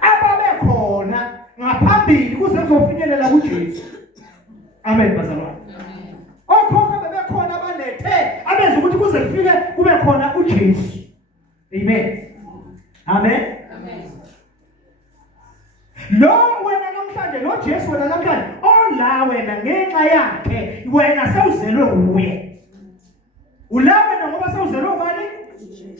ababekhona ngaphambili kuze kuzofinyelela kuJesu. Amen bazalwane. Okhokho bebekhona abanethe abenza ukuthi kuze kufike kube khona uJesu. Amen. Amen. Amen. Lo wena namhlanje lo Jesu wena namhlanje ola wena ngenxa yakhe wena sewuzelwe uye. Ula wena ngoba sewuzelwe ubani?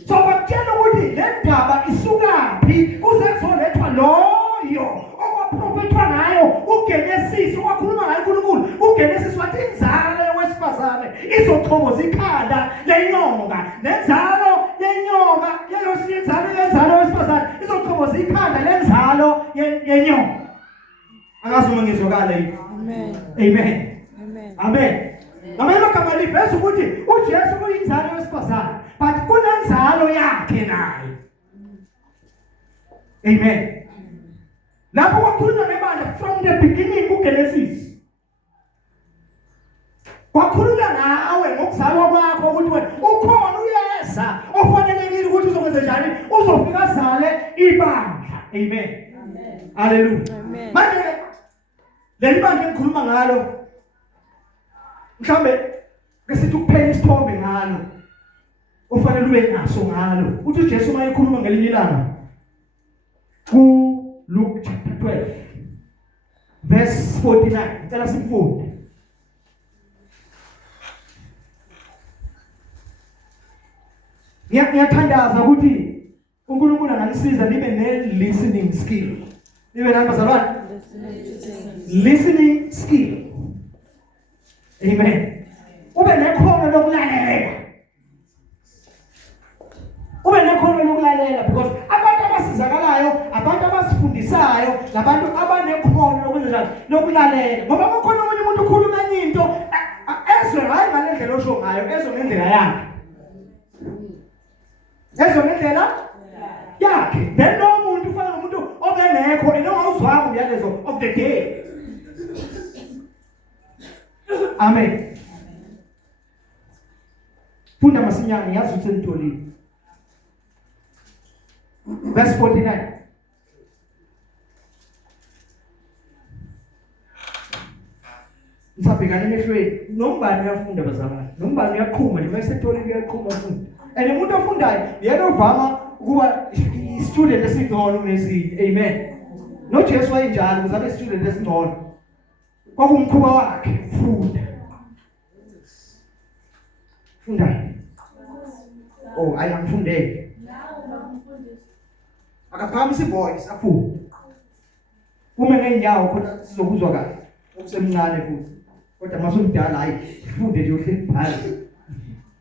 So bakutshela ukuthi le ndaba isukaphi kuze kuzolethwa loyo okwaprofethwa ngayo uGenesis wakhuluma ngayo uNkulunkulu. uGenesis wathi inzalo yowesifazane izochoboza ikhanda lenyoka, nenzalo yenyoka yenzalo yowesifazane izochoboza ikhanda lenzalo yenyoka. Angazi uma ngizokala yini. Amen. Amen. Amen. Amen. Ngamanye amagama liveza ukuthi uJesu kuyinzalo yowesifazane but kunenzalo yakhe naye. Amen. Lapho kwakhulunywa ngebandla from the beginning kuGenesis. Kwakhulunywa nawe ngokuzalwa kwakho ukuthi wena ukhona uyeza ofanelekile ukuthi uzokwenza njani uzofika azale ibandla. Amen. Amen. Hallelujah. Amen. Manje leli bandla engikhuluma ngalo mhlambe ngesithi ukuphela isithombe ngalo ofanele ube naso ngalo. Uthi uJesu mayekhuluma ngelinye ilanga ku Luke chapter 12 verse 49. Ngicela sifunde. Ngiyathandaza ukuthi uNkulunkulu anganisiza nibe ne-listening skill. Nibe nani bazalwane? Listening skill. Amen. Ube nekhono lokulalela. Ube nekhono lokulalela because abantu abasizakalayo, abantu abasifundisayo, labantu abanekhono lokwenza njalo lokulalela. Ngoba kukhona umunye umuntu ukhuluma enye into ezwe hayi ngalendlela osho ngayo, ezwe ngendlela yakhe. Ezwe ngendlela yakhe. Then lo muntu ufana nomuntu obenekho enongawuzwanga umyalezo of the day. Amen. Funda masinyane yazi ukuthi nitolile. Verse 49. Msabhekane nehlweni. Nombani uyafunda bazalwane. Nombani uyaqhuma nje bese etolile uyaqhuma futhi. And umuntu ofundayo yena ovama ukuba student esingcono mesini. Amen. No Jesu wayinjalo uzabe student esingcono. Kwakumkhuba wakhe funda. Funda. Oh, ayangifundele. Akaphamisa ivoice afunde. Uma ngenyawo khona sizokuzwa kahle. Okusemncane futhi. Kodwa masumdala hayi funde nje uhleli phansi.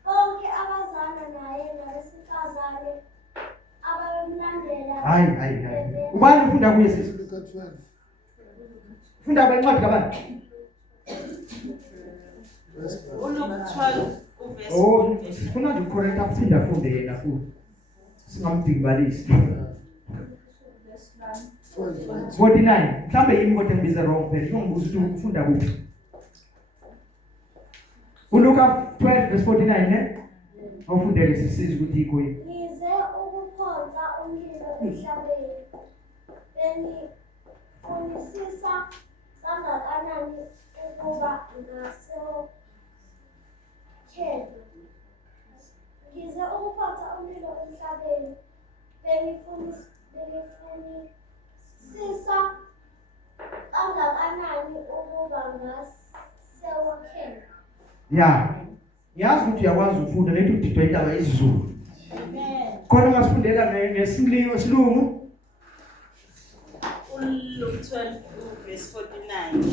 Bonke abazalwa naye nabesifazane abamlandela. Hayi. Ubani ufunda kuye sisi? Funda bencwadi kabani? Luke 12 verse Oh, funa nje correct afunda funde yena futhi. Singamdikibalisi. 49. Mhlambe yimi kodwa ngibiza wrong phela. Ngibuza ukuthi ufunda kuphi. Luka 12 verse 49 ne? Awufundele sisize ukuthi ikho yini. Ngize ukuphonsa umlilo emhlabeni. Benifunisisa kangakanani ukuba ngasekhetho. Ngize ukuphonsa umlilo emhlabeni. Benifunisisa kangakanani ukuba ngasekhetho. Ya. Yazi ukuthi uyakwazi ukufunda lethi udidwa indaba yesiZulu. Amen. Khona masifundela ngesilungu. Luke 12 verse 49.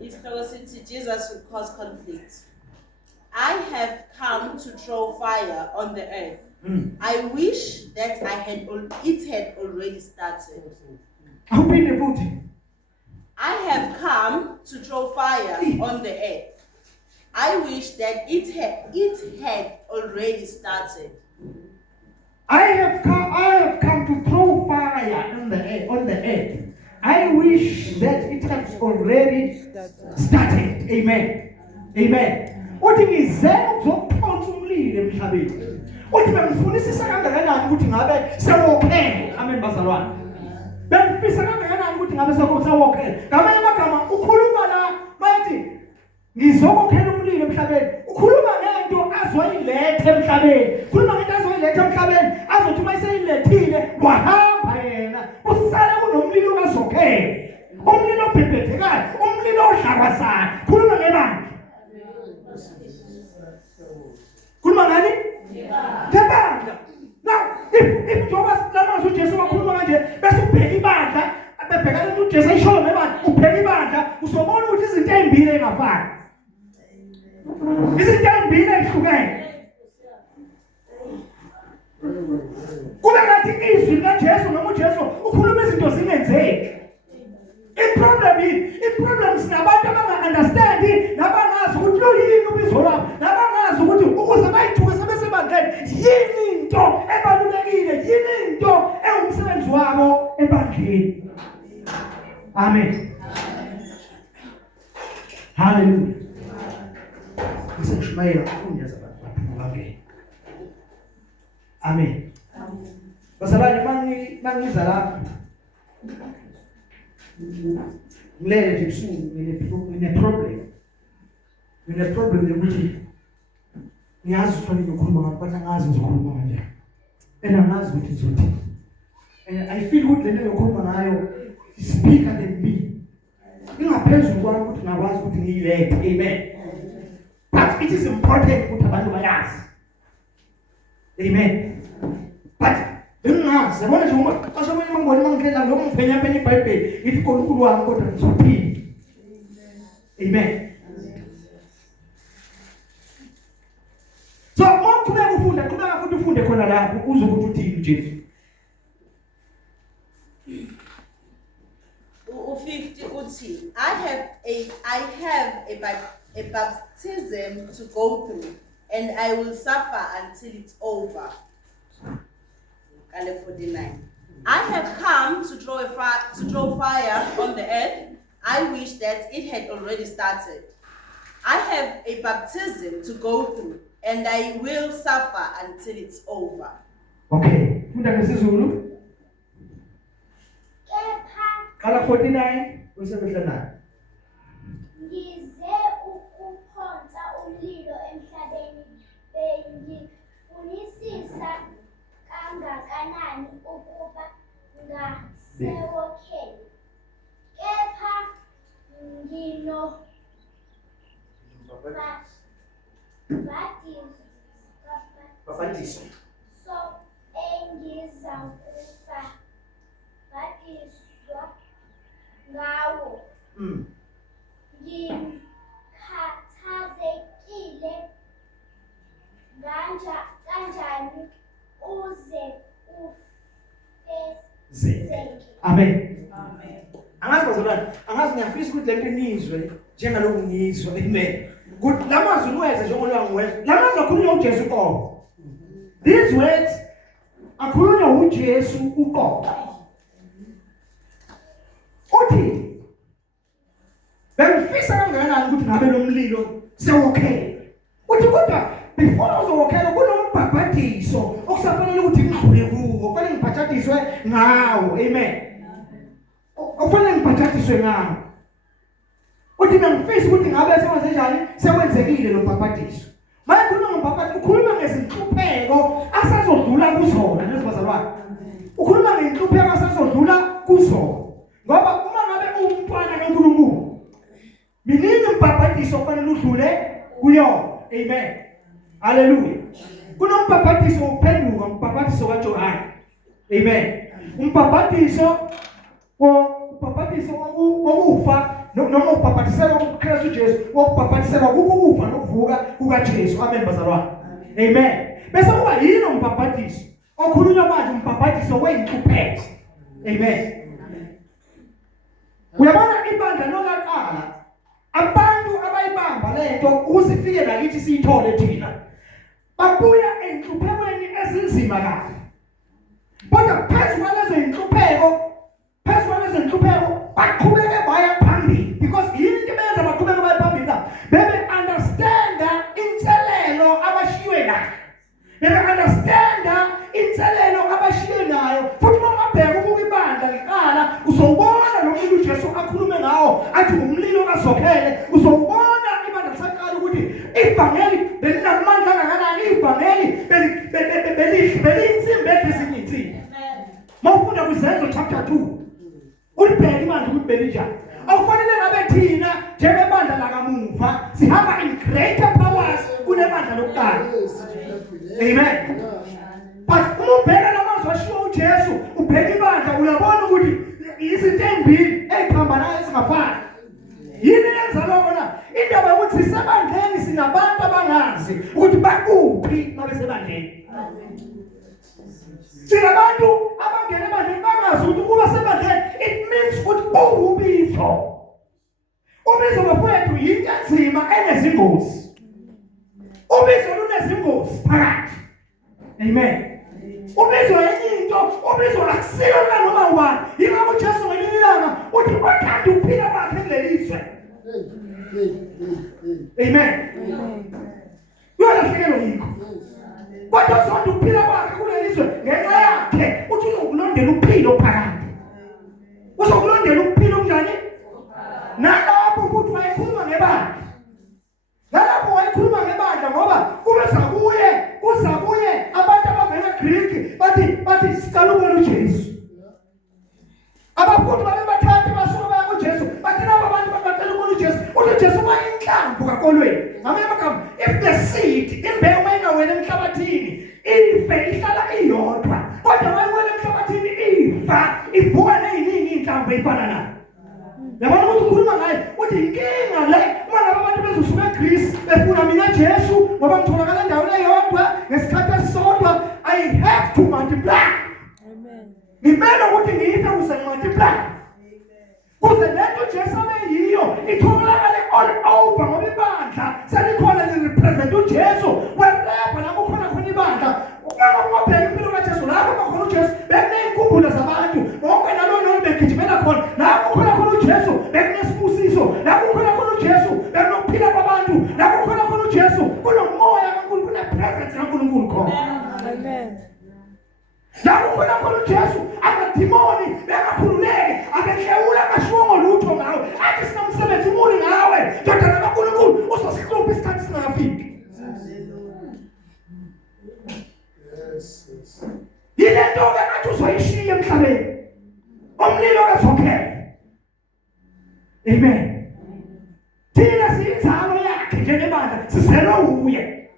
Isihloko sithi Jesus will cause conflict. I have come to throw fire on the earth. I wish that it had already started. Awuphinde futhi. I have come to throw fire on the earth. I wish that it had already started. I have come to throw fire on the earth. I wish that it had already started. Amen. Amen. Uthi ngize ukuzophonsa umlilo emhlabeni. Uthi bengifunisisa kangakanani ukuthi ngabe sewophele. Amen bazalwane. ukuthi ngabe sawokhela. Ngamanye amagama ukhuluma la bathi ngizokokhela umlilo emhlabeni. Ukhuluma ngento azoyiletha emhlabeni. Ukhuluma ngento azoyiletha emhlabeni azothi mayiseyilethile wahamba yena. Usale kunomlilo kazokhela. Umlilo obhebhethekayo, umlilo odlakwazayo. Khuluma ngebandla. Khuluma ngani? Ngebandla. Now, if njengoba silamazwi uJesu wakhuluma kanje bese ubheka ibandla, bebhekana uJesu ayishoyo ngebandla, ubheka ibandla, uzobona ukuthi izinto ezimbili ezingafani. Izinto ezimbili ezihlukene. Kube ngathi izwi likaJesu noma uJesu ukhuluma izinto zingenzeki. I-problem sinabantu abanga-understandi nabangazi ukuthi lo yini ubizo lwabo, nabangazi ukuthi ukuze bayithuke sebesebandleni yini into ebalulekile, yini into ewumsebenzi wabo ebandleni. Amen. Hallelujah. Ngisho afunde abantu. Amen. Basalwane mangiza lapha ngilele nje busuku ngine problem yokuthi ngiyazi ufanele ukukhuluma ngabantu bathi angazi ngizokhuluma kanjani angazi ukuthi ngizothi I feel ukuthi lento yokukhuluma ngayo is bigger than me ingaphezulu kwami ukuthi ngakwazi ukuthi ngiyilethe. Amen. But it is important ukuthi abantu bayazi. Amen. But engazi yabona nje uma ashobe ngibona mangikhetha lokho ngiphenya phenya iBhayibheli ithi uNkulunkulu wami kodwa ngizophila. Amen. So mawuqhubeka futhi ufunde khona lapho uzwe ukuthi uthini uJesu. U50 uthi I have a baptism to go through and I will suffer until it's over. 49. I have come to draw fire on the earth. I wish that it had already started. I have a baptism to go through and I will suffer until it's over. Okay. Funda ngesizulu. Kala 49 usebehlana. Ngize ukuphonsa umlilo emhlabeni bengifunisisa kangakanani ukuba ngasewokhele. Kepha ngino Bapatiso. So engizakufa batiswa ngawo. Ngikhathazekile kanjani uze ufezeke. Amen. Angazi bazalwane, angazi ngiyafisa ukuthi lento nizwe njengalokhu ngizwa. Amen. Good lamazwi niweze njengolwa ngiweza. Lamazwi akhulunywa uJesu uqobo. These words akhulunywa uJesu uqobo. Uthi bengifisa kangakanani ukuthi ngabe lo mlilo sewokhela. Uthi kodwa before uzowokhela kunombhabhadiso okusafanele ukuthi ngidlule kuwo. Kufanele ngibhathadiswe ngawo. Amen. Kufanele ngibhathadiswe ngawo. Uthi bengifisa ukuthi ngabe sewenze njani sekwenzekile lo mbhabhadiso. Manje khuluma ngombhabhadiso, ukhuluma ngezinhlupheko asazodlula kuzona lesibazalwane. Ukhuluma ngezinhlupheko asazodlula kuzona. Ngoba uma ngabe umntwana kaNkulunkulu miningi mbhabhadiso kufanele udlule kuyo. Amen. Hallelujah. Kunombhabhadiso uphenduka, umbhabhadiso kaJohane. Amen. Umbhabhadiso wokufa noma ubhabhadisela uKristu Jesu, ubhabhadisela ukufa nokuvuka kukaJesu. Amen bazalwane. Amen. Bese kuba yini umbhabhadiso? Okhulunywa manje umbhabhadiso weyinhlupheko. Amen. Uyabona ibandla lokaqala abantu abayibamba lento ukuzifike lakithi siyithole thina babuya enhluphekweni ezinzima kahle. Kodwa phezulu kwalezo inhlupheko baqhubeke baya phambili because yini into benza baqhubeke baya phambili la bebe understanda inselelo abashiwe nayo. Bebe understanda inselelo abashiwe nayo. Futhi uma ngabheka ukubandla liqala uzobona lo muntu akhulume ngawo athi umlilo kaZokhele uzobona ibandla lisaqala ukuthi ivangeli belinamandla kangakanani ivangeli belinsimbi ezinyithi mawufunda kwizenzo chapter 2 ulibheka imandla ukuthi belinjani awufanele ngabe thina njengebandla lakamuva sihamba in greater powers kunebandla lokuqala amen but uma ubheka lamazwi ashiwo uJesu ubheka ibandla uyabona ukuthi izinto embili eziphambanayo ezingafani yini yenza lokho na indaba yokuthi sisebandleni sinabantu abangazi ukuthi bakuphi mabesebandleni sinabantu abangena ebandleni bangazi ukuthi kuba sebandleni it means ukuthi uwubizo ubizo bafowethu yinto enzima enezingozi ubizo lunezingozi phakathi amen ubizo into ubizo akusilo noma ubani yingakho uJesu ngelinye ilanga uthi othanda ukuphila kwakhe kulelizwe amen uyalahlekelwa yikho kodwa uzonda ukuphila kwakhe kulelizwe ngenxa yakhe uthi uzokulondela uphilo phakathi uzokulondela ukuphila kunjani nalapho futhi wayekhuluma ngebandla nalapho wayekhuluma ngebandla ngoba kuzabuye abantu abavela Greek bathi sicela ubona uJesu abafundi babe bathathe basuka baya kuJesu bathi laba abantu bacela ubona uJesu uJesu wayinhlamvu kakolweni ngamanye amagama if the seed imbewu mayingawela emhlabathini ife ihlala iyodwa kodwa mayiwela emhlabathini ifa ivuka neziningi inhlamvu ezifana nayo yabona ukuthi ukhuluma ngaye uthi inkinga le uma laba abantu bezosuka eGreece befuna mina Jesu ngoba ngitholakala endaweni eyodwa ngesikhathi esisodwa I have to multiply amen ngimele ukuthi ngiyife ukuze ngimultiply kuze lento Jesu abeyiyo itholakale all over ngoba ibandla selikhona lirepresent uJesu wherever la kukhona khona ibandla ungabheka impilo kaJesu lapho bakhona uJesu bekuneyinkumbulo zabantu bonke nalona begijimela khona lapho khona uJesu bekunesibusiso lapho khona uJesu bekunokuphila kwabantu lapho khona uJesu kunomoya kaNkulunkulu kunepresence kaNkulunkulu khona amen lapho khona uJesu amadimoni bengakhululeki abehlewula akashongo lutho ngawe athi sinomsebenzi muni ngawe ndodana kaNkulunkulu uzosihlupha isikhathi singafiki yilento ke athi uzoyishiya emhlabeni umlilo kaZokhele amen thina siyinzalo yakhe njengebandla sizelwe uye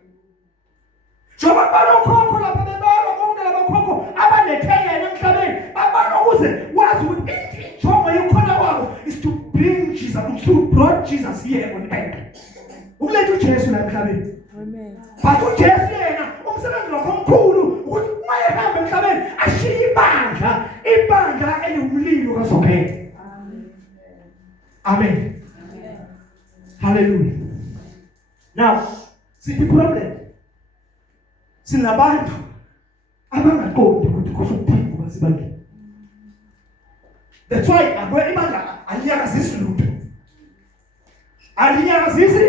njengoba balokhokho lapha bebalo bonke labokhokho abalethe yena emhlabeni babona ukuze wazi ukuthi injongo yokhona kwabo is to bring Jesus to brought Jesus here on earth ukuletha uJesu la emhlabeni amen but uJesu yena umsebenzi wakhe omkhulu ukuthi uma ehamba emhlabeni ashiye ibandla eliwumlilo kaZokhele amen hallelujah now see the problem sinabantu abangaqondi ukuthi kuzokuthini ngoba sibangene that's why abwe ibandla aliyakazisi lutho aliyakazisi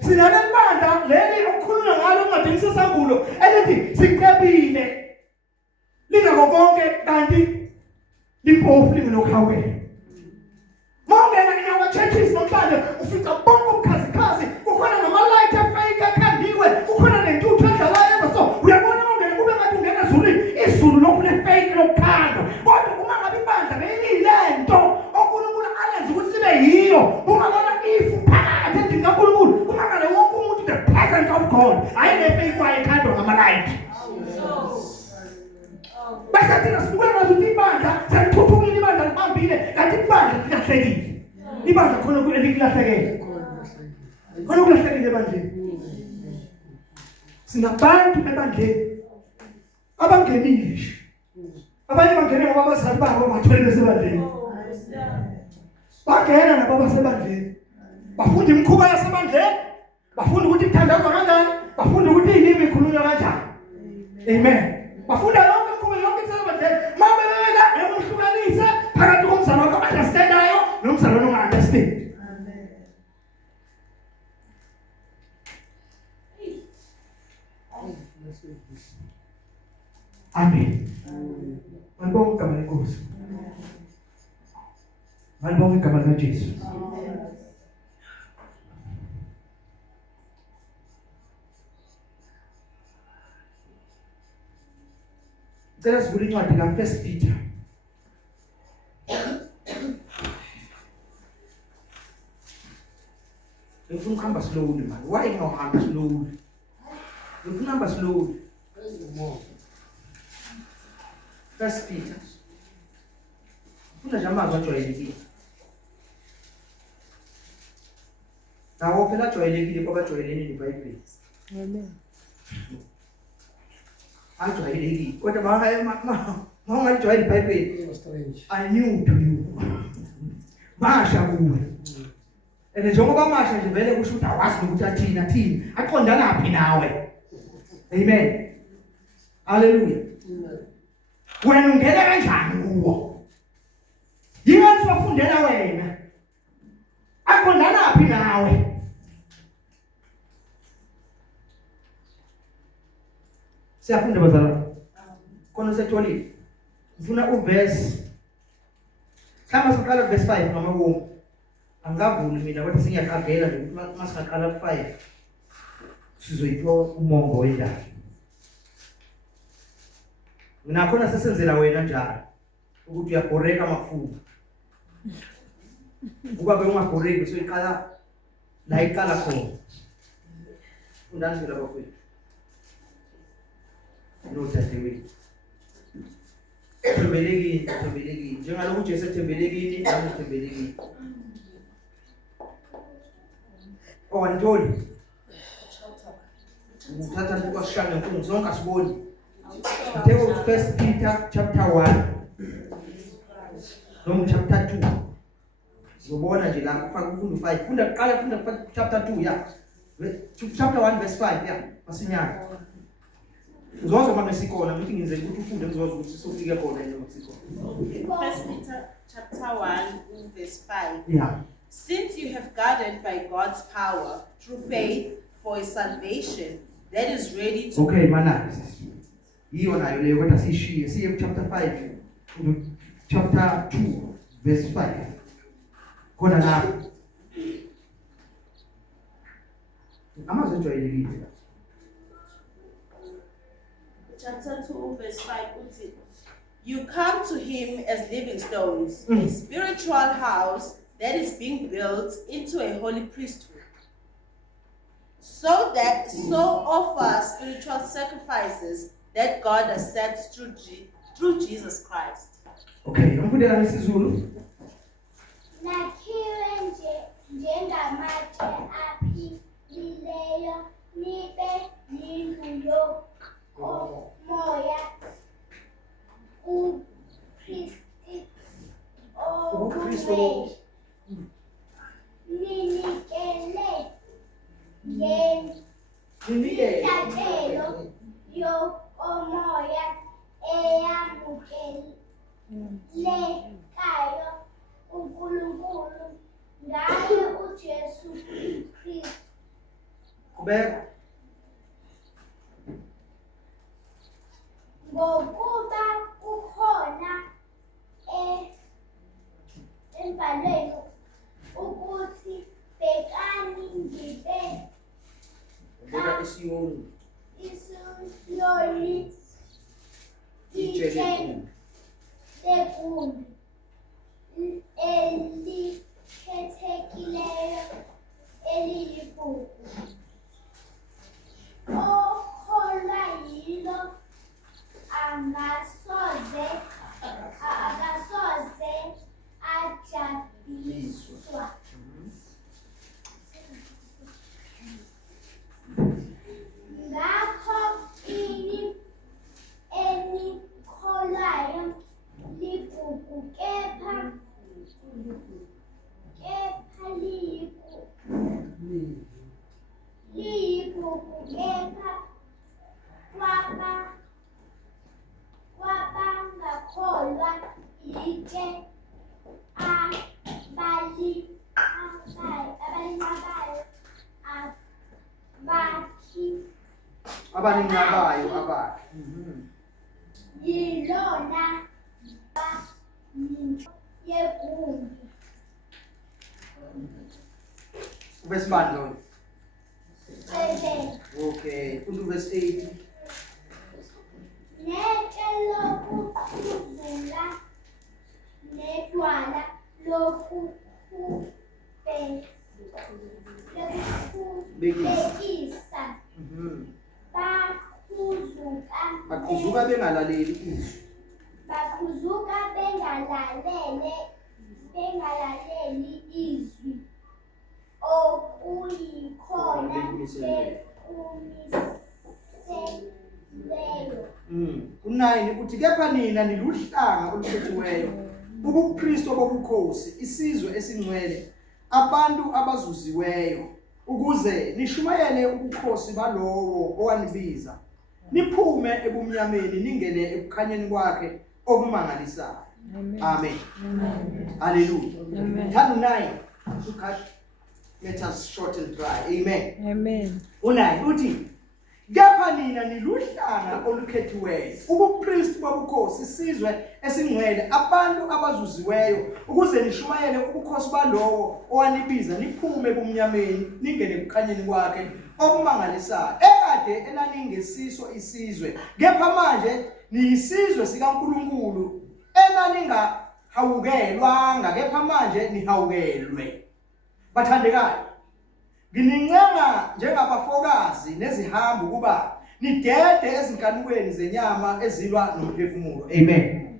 sinalebandla leli okukhulunywa ngalo encwadini sesambulo elithi sicebile lingakho konke kanti limpofu lingelokhawela mawungena nyawa churches nomhlanje ufica bonke ubukhazikhazi kukhona nama-light efake akhandiwe kukhona nentuthu edlalayo yenza so uyabona mawungena kube ngathi ungena ezulwini izulu lokhu lefake lokukhanda kodwa uma ngabe ibandla beyilento onkulunkulu alenza ukuthi libe yiyo ungabona ifu phakathi endlini kaNkulunkulu kumangale wonke umuntu the presence of God hayi lefake wayekhandwa ngama-light bese thina sibuke ngazuthi ibandla selithuthukile ibandla libambile kanti ibandla lilahlekile ibandla khona elilahlekile khona ukulahlekile ebandleni sinabantu ebandleni abangenile abanye bangene ngoba abazali babo bathwele besebandleni bangena nabo basebandleni bafunda imikhuba yasebandleni bafunda ukuthi ithandazwa kanjani bafunda ukuthi ilimi ikhulunywa kanjani amen bafunda yonke imikhuba yonke isebandleni mabe bela ekumhlukanisa phakathi komzalo wakho understandayo nomzalo onga-understand amen ngibonga igama lenkosi Ngalibonga igama likaJesu. Ngicela sivule incwadi kaFirst Peter. Ngifuna ukuhamba slowly man. Why ngihamba slowly? Ngifuna ukuhamba slowly. First Peter. Kuna nje amazwi ajwayelekile. Nawo phela ajwayelekile kwabajwayelene neBhayibheli. Amen. Ajwayelekile. Kodwa mawungajwayeli iBhayibheli. Strange. I new to you. Masha kuwe. And njengoba masha nje vele kusho ukuthi awazi ukuthi athini aqondana phi nawe. Amen. Hallelujah. Wena ungena kanjani kuwo? Yini sifundela wena? Aqondana phi nawe? Siyafunda bazalwane. Khona setholile. Ngifuna uverse. Kama siqala verse 5 noma wo. Angavuli mina kodwa singiyaqagela nje ukuthi masingaqala ku5 sizoyithola umongo wendaba. Mina khona sesenzela wena njalo ukuthi uyabhoreka makufuna. Ukuba ungabhoreki soyiqala la iqala khona. Undani phela bafowethu. No dadewethu. Thembelekile. Njengalokhu uJesu ethembelekile, nami ngithembelekile. Ntoni? Uthatha ukwashaya ngenkulu zonke asiboni. Take First Peter chapter 1. Noma chapter 2. Uzobona nje la ufaka ufundo 5. Funda kuqala funda chapter 2 ya. Chapter 1 verse 5 ya. Masinyana. Uzozwa uma mesikona ngithi ngize ukuthi ufunde ngizozwa ukuthi sofike khona nje masikona. First Peter chapter 1 verse 5. Yeah. Since you have guarded by God's power through faith for a salvation that is ready to Okay, mana. Hiyo nayo leo kwenda sishiye. See chapter 5. Chapter 2 verse 5. Kona na. Amazwi ajwayelekile. Chapter 2 verse 5 uthi, you come to him as living stones, a spiritual house that is being built into a holy priesthood, so offer spiritual sacrifices that God accepts through Jesus Christ. Okay, ngikufundela ngesizulu. Nakhiwe njengamatshe aphilileyo nibe yindlu yomoya uKristu ongcwele ninikele ngenyathelo yomoya eyamukelekayo uNkulunkulu ngaye uJesu Kristu. Kubeka. Ngokuba kukhona embhalweni ukuthi bhekani ngibe Kubeka isiyoni. isiyoni itshe legumbi elikhethekileyo eliyigugu okholwa yilo akasoze ajabiswa. Ngakho ini enikholwayo ligugu kepha liyigugu kepha kwabangakholwa yike abalincabayo Abanincabayo yilona yegumbi Verse 1 Lord. 7. Okay, into verse 8. Netshe lokukhuzula nedwala lokukhubekisa Baqhuzuka bengalaleli izwi. baqhuzuka bengalaleli izwi okuyikhona bekumiseleyo. U9 uthi kepha nina niluhlanga olukhethiweyo, ubuKristu obukhosi, isizwe esingcwele, abantu abazuziweyo, ukuze nishumayele ubukhosi balowo owanibiza, niphume ebumnyameni ningene ekukhanyeni kwakhe okumangalisayo. Amen. Hallelujah. Thando 9 to cut. Let us short and dry. Amen. Amen. U9 uthi kepha nina niluhlanga olukhethiweyo, ubuKristu bobukhosi, isizwe esingcwele, abantu abazuziweyo, ukuze nishumayele ubukhosi balowo owanibiza, niphume ebumnyameni ningene ekukhanyeni kwakhe okumangalisayo. Ekade enaningesiso isizwe, kepha manje niyisizwe sikaNkulunkulu, enaningahawukelwanga, kepha manje nihawukelwe. Bathandekayo, nginincenga njengabafokazi nezihambi ukuba nidede ezinkanukweni zenyama ezilwa nomphefumulo. Amen.